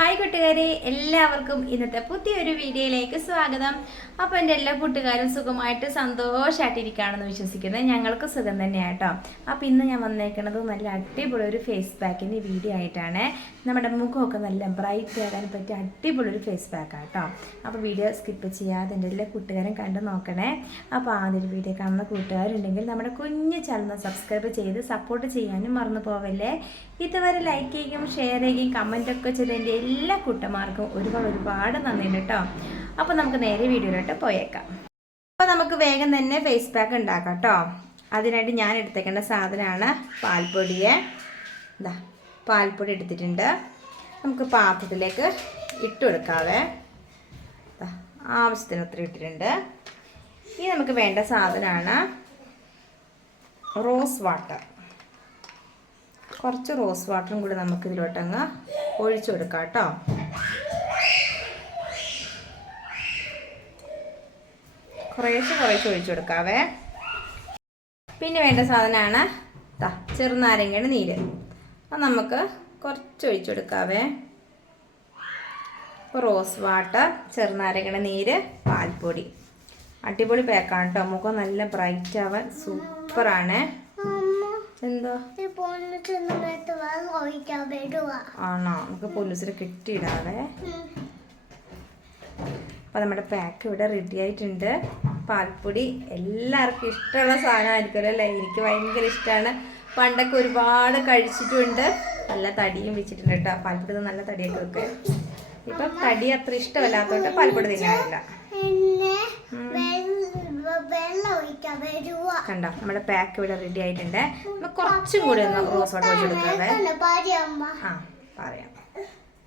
Hi കൂട്ടുകാരെ, എല്ലാവർക്കും ഇന്നത്തെ പുതിയൊരു വീഡിയോയിലേക്ക് സ്വാഗതം. അപ്പോൾ എൻ്റെ എല്ലാ കൂട്ടുകാരും സുഖമായിട്ട് സന്തോഷമായിട്ടിരിക്കുകയാണെന്ന് വിശ്വസിക്കുന്നത്. ഞങ്ങൾക്ക് സുഖം തന്നെയാണ് കേട്ടോ. അപ്പോൾ ഇന്ന് ഞാൻ വന്നേക്കുന്നത് നല്ല അടിപൊളി ഒരു ഫേസ് പാക്കിൻ്റെ വീഡിയോ ആയിട്ടാണ്. നമ്മുടെ മുഖമൊക്കെ നല്ല ബ്രൈറ്റ് ആകാൻ പറ്റിയ അടിപൊളി ഒരു ഫേസ് പാക്കാണ് കേട്ടോ. അപ്പോൾ വീഡിയോ സ്കിപ്പ് ചെയ്യാതെ എൻ്റെ എല്ലാ കൂട്ടുകാരും കണ്ടു നോക്കണേ. അപ്പോൾ ആദ്യം വീഡിയോ കാണുന്ന കൂട്ടുകാരുണ്ടെങ്കിൽ നമ്മുടെ കുഞ്ഞു ചാനൽ സബ്സ്ക്രൈബ് ചെയ്ത് സപ്പോർട്ട് ചെയ്യാനും മറന്നു പോവല്ലേ. ഇതുവരെ ലൈക്ക് ചെയ്യുകയും ഷെയർ ചെയ്യുകയും കമൻറ്റൊക്കെ ചെയ്തതിൻ്റെ എല്ലാ കൂട്ടന്മാർക്കും ഒരുപാട് നന്ദിയുണ്ട് കേട്ടോ. അപ്പോൾ നമുക്ക് നേരെ വീഡിയോയിലോട്ട് പോയേക്കാം. അപ്പോൾ നമുക്ക് വേഗം തന്നെ ഫേസ് പാക്ക് ഉണ്ടാക്കാം കേട്ടോ. അതിനായിട്ട് ഞാൻ എടുത്തേക്കേണ്ട സാധനമാണ് പാൽപ്പൊടിയെ. ഇതാ പാൽപ്പൊടി എടുത്തിട്ടുണ്ട്. നമുക്ക് പാത്രത്തിലേക്ക് ഇട്ട് കൊടുക്കാവേ. ആവശ്യത്തിന് ഒത്തിരി ഇട്ടിട്ടുണ്ട്. ഇനി നമുക്ക് വേണ്ട സാധനമാണ് റോസ് വാട്ടർ. കുറച്ച് റോസ് വാട്ടറും കൂടി നമുക്ക് ഇതിലോട്ടങ്ങ് ഒഴിച്ചു കൊടുക്കാം കേട്ടോ. കുറേശ്ശെ ഒഴിച്ചു കൊടുക്കാവേ. പിന്നെ വേണ്ട സാധനമാണ് ചെറുനാരങ്ങയുടെ നീര്. അത് നമുക്ക് കുറച്ച് ഒഴിച്ചു കൊടുക്കാവേ. റോസ് വാട്ടർ, ചെറുനാരങ്ങയുടെ നീര്, പാൽപ്പൊടി. അടിപൊളി പാക്കാണ് കേട്ടോ. മുഖം നല്ല ബ്രൈറ്റ് ആവാൻ സൂപ്പറാണ്. എന്താ ആണോ? നമുക്ക് പൊന്നൂസിനെ കെട്ടിയിടാവേ. അപ്പം നമ്മുടെ പാക്ക് ഇവിടെ റെഡി ആയിട്ടുണ്ട്. പാൽപ്പൊടി എല്ലാവർക്കും ഇഷ്ടമുള്ള സാധനമായിരിക്കുമല്ലോ അല്ലേ? എനിക്ക് ഭയങ്കര ഇഷ്ടമാണ്. പണ്ടൊക്കെ ഒരുപാട് കഴിച്ചിട്ടുണ്ട്. നല്ല തടിയും വെച്ചിട്ടുണ്ട് കേട്ടോ. പാൽപ്പൊടി നല്ല തടിയൊക്കെ വെക്കുക. ഇപ്പം തടി അത്ര ഇഷ്ടമല്ലാത്തതുകൊണ്ട് പാൽപ്പൊടി തിന്നാറില്ല. കണ്ടോ, നമ്മുടെ പാക്ക് ഇവിടെ റെഡി ആയിട്ടുണ്ട്. കുറച്ചും കൂടി ഒന്ന് റോസ് വാട്ടർ ഒഴിച്ചു കൊടുക്കാവേ. ആ പറയാം.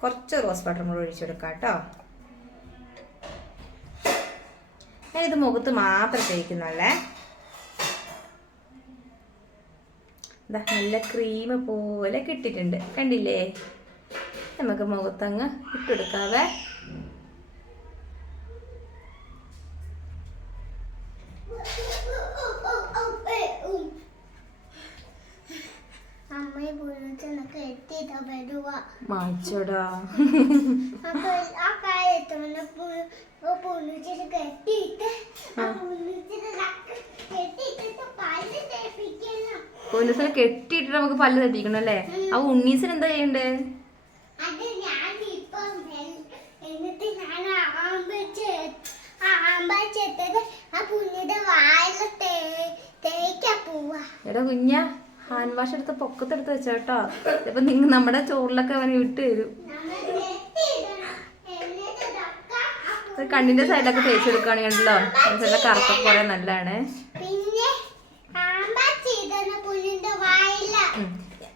കുറച്ച് റോസ് വാട്ടറും കൂടി ഒഴിച്ചു കൊടുക്കാം കേട്ടോ. ഞാൻ ഇത് മുഖത്ത് മാത്രം തേക്കുന്നല്ലേ. നല്ല ക്രീം പോലെ കിട്ടിയിട്ടുണ്ട്. കണ്ടില്ലേ? നമുക്ക് മുഖത്തങ്ങ് ഇട്ടെടുക്കാവേ. മാച്ചോടാ പൊന്നൂസിനെ കെട്ടിയിട്ട് നമുക്ക് പല്ല് തെറ്റിക്കണം അല്ലേ? ആ ഉണ്ണീസിന് എന്താ ചെയ്യണ്ടേ? എടാ കുഞ്ഞ, ഹാൻഡ് വാഷ് എടുത്ത് പൊക്കത്തെടുത്ത് വെച്ചോട്ടോ. ഇപ്പൊ നിങ്ങൾ നമ്മുടെ ചോറിലൊക്കെ അവന് വിട്ട് തരും. കണ്ണിന്റെ സൈഡിലൊക്കെ തേച്ച് കൊടുക്കുകയാണെങ്കിലോ നല്ല കറുപ്പൊക്കെ കുറെ നല്ലതാണ്.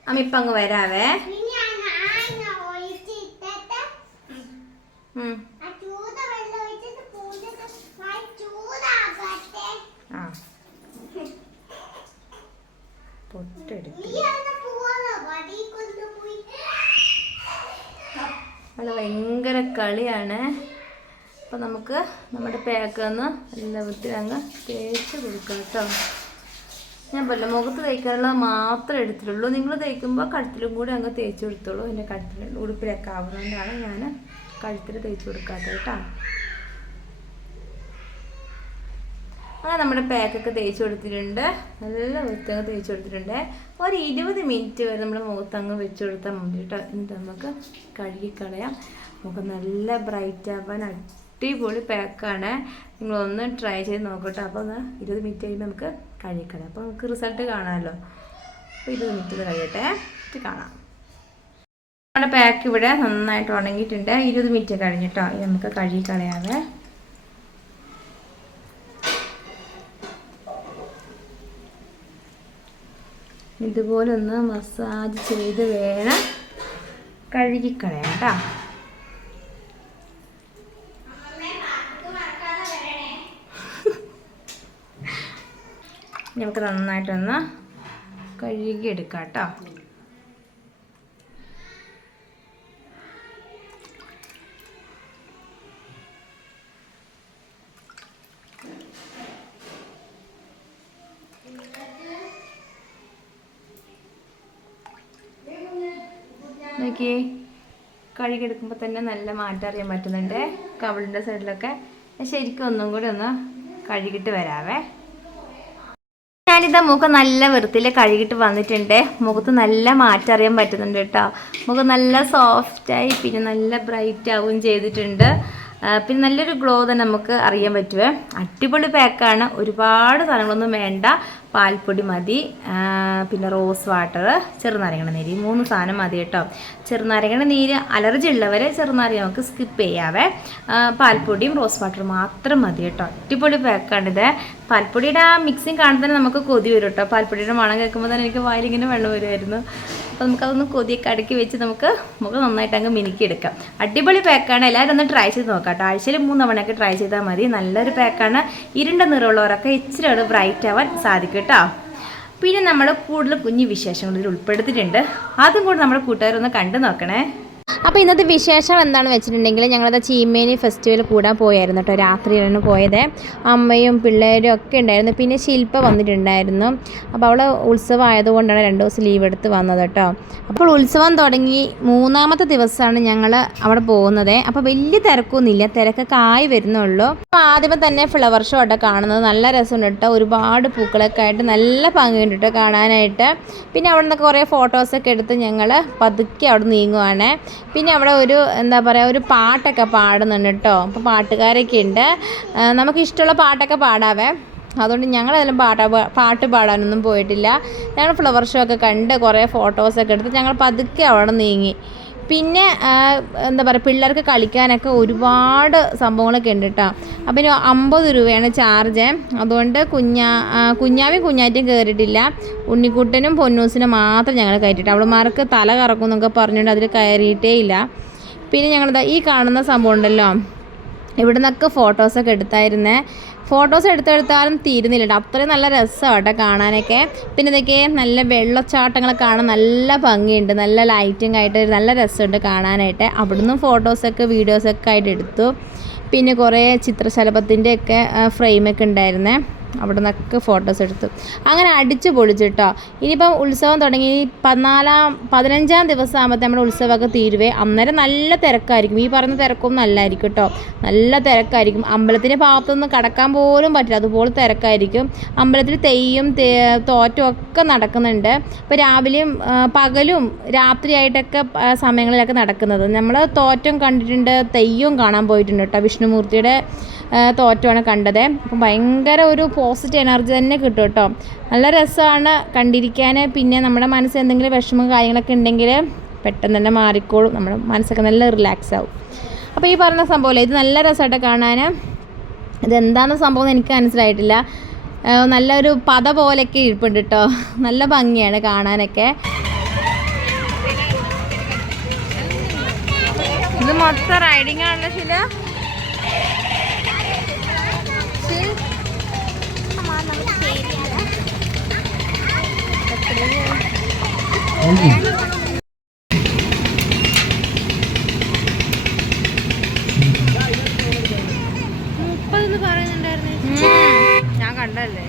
അമ്മ ഇപ്പൊ അങ്ങ് വരാവേ. അത് ഭയങ്കര കളിയാണ്. അപ്പം നമുക്ക് നമ്മുടെ പാക്ക് ഒന്ന് നല്ല വൃത്തി അങ്ങ് തേച്ച് കൊടുക്കാം കേട്ടോ. ഞാൻ പല മുഖത്ത് തേക്കാനുള്ളത് മാത്രമേ എടുത്തിട്ടുള്ളൂ. നിങ്ങൾ തേക്കുമ്പോൾ കഴുത്തിലും കൂടി അങ്ങ് തേച്ച് കൊടുത്തോളൂ. എൻ്റെ കഴുത്തിൽ ഉടുപ്പിലൊക്കെ ആവുന്നതുകൊണ്ടാണ് ഞാൻ കഴുത്തിൽ തേച്ച് കൊടുക്കാത്തത് കേട്ടോ. അങ്ങനെ നമ്മുടെ പാക്കൊക്കെ തേച്ച് കൊടുത്തിട്ടുണ്ട്. നല്ല വൃത്തിയൊക്കെ തേച്ച് കൊടുത്തിട്ടുണ്ട്. ഒരു 20 മിനിറ്റ് വരെ നമ്മൾ മുഖത്തങ്ങ് വെച്ച് കൊടുത്താൽ മതി കേട്ടോ. എന്നിട്ട് നമുക്ക് കഴുകിക്കളയാം. മുഖം നല്ല ബ്രൈറ്റ് ആവാൻ അടിപൊളി പാക്കാണ്. നിങ്ങളൊന്ന് ട്രൈ ചെയ്ത് നോക്കട്ടെ. അപ്പോൾ ഒന്ന് 20 മിനിറ്റ് കഴിയുമ്പോൾ നമുക്ക് കഴുകിക്കളയാം. അപ്പോൾ നമുക്ക് റിസൾട്ട് കാണാമല്ലോ. അപ്പോൾ 20 മിനിറ്റ് കഴിയട്ടെ, എന്നിട്ട് കാണാം. നമ്മുടെ പാക്ക് ഇവിടെ നന്നായിട്ട് ഉണങ്ങിയിട്ടുണ്ട്. 20 മിനിറ്റ് കഴിഞ്ഞിട്ടോ. ഇത് നമുക്ക് കഴുകിക്കളയാവേ. ഇതുപോലെ ഒന്ന് മസാജ് ചെയ്ത് വേണം കഴുകിക്കളയാം കേട്ടോ. നമുക്ക് നന്നായിട്ടൊന്ന് കഴുകിയെടുക്കാം കേട്ടോ. നോക്കിയേ കഴുകിയെടുക്കുമ്പോൾ തന്നെ നല്ല മാറ്റം അറിയാൻ പറ്റുന്നുണ്ട്. കവിളിൻ്റെ സൈഡിലൊക്കെ ശരിക്കും ഒന്നും കൂടി ഒന്ന് കഴുകിയിട്ട് വരാവേ. ഞാനിതാ മുഖം നല്ല വൃത്തിയിൽ കഴുകിയിട്ട് വന്നിട്ടുണ്ട്. മുഖത്ത് നല്ല മാറ്റം അറിയാൻ പറ്റുന്നുണ്ട് കേട്ടോ. മുഖം നല്ല സോഫ്റ്റായി പിന്നെ നല്ല ബ്രൈറ്റ് ആവുകയും ചെയ്തിട്ടുണ്ട്. പിന്നെ നല്ലൊരു ഗ്ലോ തന്നെ നമുക്ക് അറിയാൻ പറ്റുമേ. അടിപൊളി പാക്കാണ്. ഒരുപാട് സാധനങ്ങളൊന്നും വേണ്ട. പാൽപ്പൊടി മതി, പിന്നെ റോസ് വാട്ടർ, ചെറുനാരങ്ങയുടെ നീര്, ഈ 3 സാധനം മതി കേട്ടോ. ചെറുനാരങ്ങയുടെ നീര് അലർജി ഉള്ളവർ ചെറുനാരങ്ങ നമുക്ക് സ്കിപ്പ് ചെയ്യാവേ. പാൽപ്പൊടിയും റോസ് വാട്ടറും മാത്രം മതി കേട്ടോ. അടിപൊളി പാക്കാണിത്. പാൽപ്പൊടിയുടെ ആ മിക്സിങ് കാണുമ്പോൾ തന്നെ നമുക്ക് കൊതി വരും കേട്ടോ. പാൽപ്പൊടിയുടെ മണം കേൾക്കുമ്പോൾ തന്നെ എനിക്ക് വായിലിങ്ങനെ വെള്ളം വരുമായിരുന്നു. അപ്പോൾ നമുക്കതൊന്ന് കൊതിയൊക്കെ അടുക്കി വെച്ച് നമുക്ക് മുഖം നന്നായിട്ട് അങ്ങ് മിനുക്കിയെടുക്കാം. അടിപൊളി പാക്കാണ്. എല്ലാവരും ഒന്ന് ട്രൈ ചെയ്ത് നോക്കാം കേട്ടോ. ആഴ്ചയിൽ 3 തവണയൊക്കെ ട്രൈ ചെയ്താൽ മതി. നല്ലൊരു പാക്കാണ്. ഇരുണ്ട നിറമുള്ളവരൊക്കെ ഇച്ചിരി അവിടെ ബ്രൈറ്റ് ആവാൻ സാധിക്കും കേട്ടോ. പിന്നെ നമ്മൾ കൂടുതൽ കുഞ്ഞു വിശേഷങ്ങൾ ഇതിൽ ഉൾപ്പെടുത്തിയിട്ടുണ്ട്. അതും കൂടി നമ്മുടെ കൂട്ടുകാരൊന്ന് കണ്ടു നോക്കണേ. അപ്പോൾ ഇന്നത്തെ വിശേഷം എന്താണെന്ന് വെച്ചിട്ടുണ്ടെങ്കിൽ ഞങ്ങളത് ചീമേനി ഫെസ്റ്റിവൽ കൂടാൻ പോയായിരുന്നു കേട്ടോ. രാത്രിയിലാണ് പോയത്. അമ്മയും പിള്ളേരും ഒക്കെ ഉണ്ടായിരുന്നു. പിന്നെ ശില്പ വന്നിട്ടുണ്ടായിരുന്നു. അപ്പോൾ അവൾ ഉത്സവം ആയതുകൊണ്ടാണ് 2 ദിവസം ലീവ് എടുത്ത് വന്നത് കേട്ടോ. അപ്പോൾ ഉത്സവം തുടങ്ങി 3ാമത്തെ ദിവസമാണ് ഞങ്ങൾ അവിടെ പോകുന്നത്. അപ്പോൾ വലിയ തിരക്കൊന്നുമില്ല, തിരക്കൊക്കെ ആയി വരുന്നുള്ളൂ. അപ്പോൾ ആദ്യമേ തന്നെ ഫ്ലവർ ഷോ അവിടെ കാണുന്നത് നല്ല രസമുണ്ട് കേട്ടോ. ഒരുപാട് പൂക്കളൊക്കെ ആയിട്ട് നല്ല ഭംഗിയുണ്ട് കേട്ടോ കാണാനായിട്ട്. പിന്നെ അവിടെ നിന്നൊക്കെ കുറേ ഫോട്ടോസൊക്കെ എടുത്ത് ഞങ്ങൾ പതുക്കെ അവിടെ നീങ്ങുവാണ്. പിന്നെ അവിടെ ഒരു എന്താ പറയുക, ഒരു പാട്ടൊക്കെ പാടുന്നുണ്ട് കേട്ടോ. അപ്പോൾ പാട്ടുകാരൊക്കെ ഉണ്ട്. നമുക്കിഷ്ടമുള്ള പാട്ടൊക്കെ പാടാവേ. അതുകൊണ്ട് ഞങ്ങളതെല്ലാം പാട്ട് പാടാനൊന്നും പോയിട്ടില്ല. ഞങ്ങൾ ഫ്ലവർ ഷോ ഒക്കെ കണ്ട് കുറേ ഫോട്ടോസൊക്കെ എടുത്ത് ഞങ്ങൾ പതുക്കെ അവിടെ നീങ്ങി. പിന്നെ എന്താ പറയുക, പിള്ളേർക്ക് കളിക്കാനൊക്കെ ഒരുപാട് സംഭവങ്ങളൊക്കെ ഉണ്ട് കേട്ടോ. അപ്പം 50 രൂപയാണ് ചാർജ്. അതുകൊണ്ട് കുഞ്ഞാവും കുഞ്ഞാറ്റും കയറിയിട്ടില്ല. ഉണ്ണിക്കുട്ടനും പൊന്നൂസിനും മാത്രം ഞങ്ങൾ കയറ്റിയിട്ട്, അവളുമാർക്ക് തല കറക്കും എന്നൊക്കെ പറഞ്ഞുകൊണ്ട് അതിൽ കയറിയിട്ടേ ഇല്ല. പിന്നെ ഞങ്ങളിതാ ഈ കാണുന്ന സംഭവം ഉണ്ടല്ലോ, ഇവിടെ നിന്നൊക്കെ ഫോട്ടോസൊക്കെ എടുത്തായിരുന്നേ. ഫോട്ടോസ് എടുത്തെടുത്താലും തീരുന്നില്ല കേട്ടോ. അത്രയും നല്ല രസമാണ് കേട്ടോ കാണാനൊക്കെ. പിന്നെ ഇതൊക്കെ നല്ല വെള്ളച്ചാട്ടങ്ങളൊക്കെ കാണാൻ നല്ല ഭംഗിയുണ്ട്. നല്ല ലൈറ്റിംഗ് ആയിട്ട് നല്ല രസമുണ്ട് കാണാനായിട്ട്. അവിടുന്ന് ഫോട്ടോസൊക്കെ വീഡിയോസൊക്കെ ആയിട്ട് എടുത്തു. പിന്നെ കുറേ ചിത്രശലഭത്തിൻ്റെ ഒക്കെ ഫ്രെയിമൊക്കെ ഉണ്ടായിരുന്നേ. അവിടെ നിന്നൊക്കെ ഫോട്ടോസ് എടുത്തു. അങ്ങനെ അടിച്ചു പൊളിച്ചിട്ടോ. ഇനിയിപ്പം ഉത്സവം തുടങ്ങി 15-ാം ദിവസം ആകുമ്പോൾ നമ്മുടെ ഉത്സവമൊക്കെ തീരുവേ. അന്നേരം നല്ല തിരക്കായിരിക്കും. ഈ പറഞ്ഞ തിരക്കൊന്നും അല്ലായിരിക്കും കേട്ടോ. നല്ല തിരക്കായിരിക്കും. അമ്പലത്തിൻ്റെ ഭാഗത്തൊന്നും കടക്കാൻ പോലും പറ്റില്ല, അതുപോലെ തിരക്കായിരിക്കും. അമ്പലത്തിൽ തെയ്യം തോറ്റം ഒക്കെ നടക്കുന്നുണ്ട്. ഇപ്പോൾ രാവിലെയും പകലും രാത്രിയായിട്ടൊക്കെ സമയങ്ങളിലൊക്കെ നടക്കുന്നത്. നമ്മൾ തോറ്റം കണ്ടിട്ടുണ്ട്, തെയ്യവും കാണാൻ പോയിട്ടുണ്ട് കേട്ടോ. വിഷ്ണുമൂർത്തിയുടെ തോറ്റമാണ് കണ്ടത്. അപ്പം ഭയങ്കര ഒരു പോസിറ്റീവ് എനർജി തന്നെ കിട്ടും കേട്ടോ. നല്ല രസമാണ് കണ്ടിരിക്കാൻ. പിന്നെ നമ്മുടെ മനസ്സിൽ എന്തെങ്കിലും വിഷമം കാര്യങ്ങളൊക്കെ ഉണ്ടെങ്കിൽ പെട്ടെന്ന് തന്നെ മാറിക്കോളും. നമ്മുടെ മനസ്സൊക്കെ നല്ല റിലാക്സ് ആവും. അപ്പോൾ ഈ പറഞ്ഞ സംഭവമല്ലേ, ഇത് നല്ല രസമായിട്ട് കാണാൻ. ഇതെന്താണെന്ന് സംഭവം എനിക്ക് മനസ്സിലായിട്ടില്ല. നല്ലൊരു പത പോലെയൊക്കെ ഇരിപ്പുണ്ട് കേട്ടോ. നല്ല ഭംഗിയാണ് കാണാനൊക്കെ. ഇത് മൊത്തം റൈഡിങ് ആണല്ലോ ശില. ഞാൻ കണ്ടല്ലേ.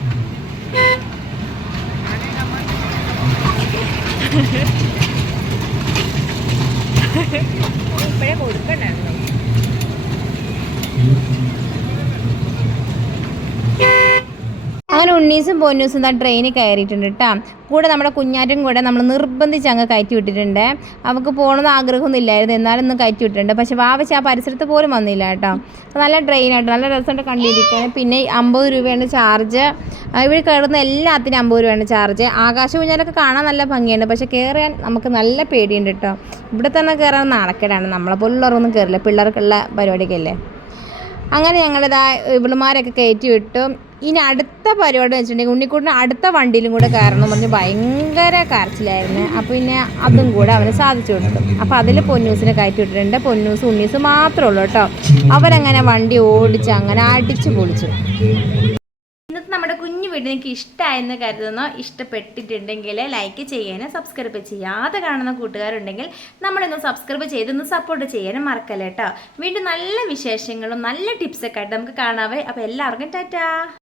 ഇപ്പഴേ കൊടുക്കണ്ടായിരുന്നു. അങ്ങനെ ഉണ്ണീസും പൊന്നൂസും എന്താ ട്രെയിനിൽ കയറിയിട്ടുണ്ട് കേട്ടോ. കൂടെ നമ്മുടെ കുഞ്ഞാറ്റും കൂടെ നമ്മൾ നിർബന്ധിച്ച് അങ്ങ് കയറ്റി വിട്ടിട്ടുണ്ട്. അവൾക്ക് പോകണമെന്ന് ആഗ്രഹമൊന്നും ഇല്ലായിരുന്നു, എന്നാലും ഒന്ന് കയറ്റി വിട്ടിട്ടുണ്ട്. പക്ഷേ വാവച്ച് ആ പരിസരത്ത് പോലും വന്നില്ല കേട്ടോ. നല്ല ട്രെയിനായിട്ട് നല്ല രസമായിട്ട് കണ്ടിരിക്കുകയാണ്. പിന്നെ 50 രൂപയാണ് ചാർജ്. ഇവിടെ കയറുന്ന എല്ലാത്തിനും 50 രൂപയാണ് ചാർജ്. ആകാശ ഊഞ്ഞാലൊക്കെ കാണാൻ നല്ല ഭംഗിയുണ്ട്, പക്ഷേ കയറാൻ നമുക്ക് നല്ല പേടിയുണ്ട് കേട്ടോ. ഇവിടെ തന്നെ കയറാൻ നാണക്കേടാണ്. നമ്മളെപ്പോലുള്ളവരൊന്നും കയറില്ല, പിള്ളേർക്കുള്ള പരിപാടിയൊക്കെ അല്ലേ. അങ്ങനെ ഞങ്ങളിതാ ഇവളുമാരൊക്കെ കയറ്റി വിട്ടു. ഇനി അടുത്ത പരിപാടി എന്ന് വെച്ചിട്ടുണ്ടെങ്കിൽ ഉണ്ണിക്കുട്ടിന് അടുത്ത വണ്ടിയിലും കൂടെ കയറണം പറഞ്ഞ് ഭയങ്കര കരച്ചിലായിരുന്നു. അപ്പോൾ പിന്നെ അതും കൂടെ അവന് സാധിച്ചു കൊടുത്തു. അപ്പോൾ അതിൽ പൊന്നൂസിനെ കയറ്റി വിട്ടിട്ടുണ്ട്. പൊന്നൂസും ഉണ്ണീസും മാത്രമേ ഉള്ളൂ കേട്ടോ. അവരങ്ങനെ വണ്ടി ഓടിച്ച് അങ്ങനെ അടിച്ചു പൊളിച്ചു. ഇന്നത്തെ നമ്മുടെ കുഞ്ഞു വീഡിയോ നിങ്ങൾക്ക് ഇഷ്ടമായെന്ന് കരുതുന്നോ? ഇഷ്ടപ്പെട്ടിട്ടുണ്ടെങ്കിൽ ലൈക്ക് ചെയ്യാനും സബ്സ്ക്രൈബ് ചെയ്യാതെ കാണുന്ന കൂട്ടുകാരുണ്ടെങ്കിൽ നമ്മളൊന്ന് സബ്സ്ക്രൈബ് ചെയ്തൊന്ന് സപ്പോർട്ട് ചെയ്യാനും മറക്കല്ലേ കേട്ടോ. വീണ്ടും നല്ല വിശേഷങ്ങളും നല്ല ടിപ്സൊക്കെ ആയിട്ട് നമുക്ക് കാണാവേ. അപ്പോൾ എല്ലാവർക്കും ടാറ്റാ.